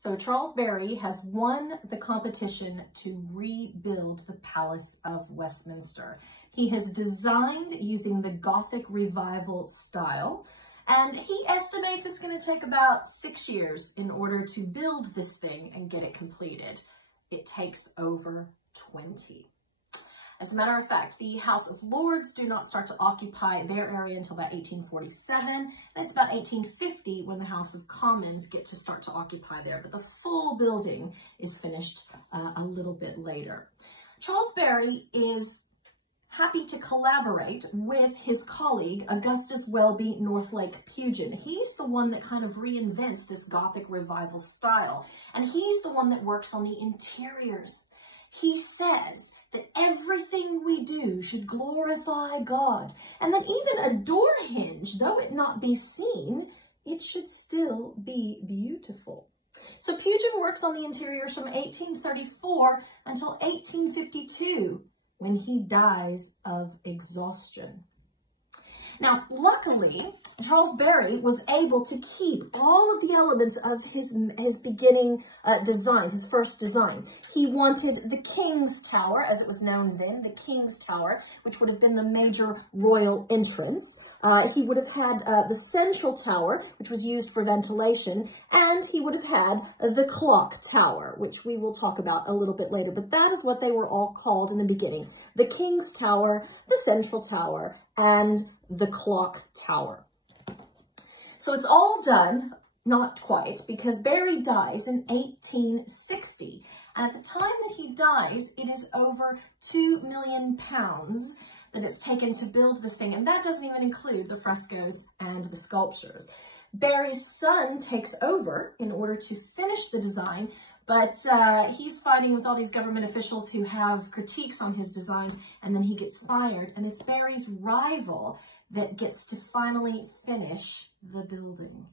So Charles Barry has won the competition to rebuild the Palace of Westminster. He has designed using the Gothic Revival style, and he estimates it's going to take about 6 years in order to build this thing and get it completed. It takes over 20. As a matter of fact, the House of Lords do not start to occupy their area until about 1847, and it's about 1850 when the House of Commons get to start to occupy there, but the full building is finished a little bit later. Charles Barry is happy to collaborate with his colleague, Augustus Welby Northlake Pugin. He's the one that kind of reinvents this Gothic Revival style, and he's the one that works on the interiors. He says that everything we do should glorify God, and that even a door hinge, though it not be seen, it should still be beautiful. So Pugin works on the interiors from 1834 until 1852, when he dies of exhaustion. Now, luckily, Charles Barry was able to keep all of the elements of his beginning design, his first design. He wanted the King's Tower, as it was known then, the King's Tower, which would have been the major royal entrance. He would have had the Central Tower, which was used for ventilation, and he would have had the Clock Tower, which we will talk about a little bit later. But that is what they were all called in the beginning: the King's Tower, the Central Tower, and the Clock Tower. So it's all done, not quite, because Barry dies in 1860. And at the time that he dies, it is over £2 million that it's taken to build this thing. And that doesn't even include the frescoes and the sculptures. Barry's son takes over in order to finish the design, but he's fighting with all these government officials who have critiques on his designs, and then he gets fired. And it's Barry's rival that gets to finally finish the building.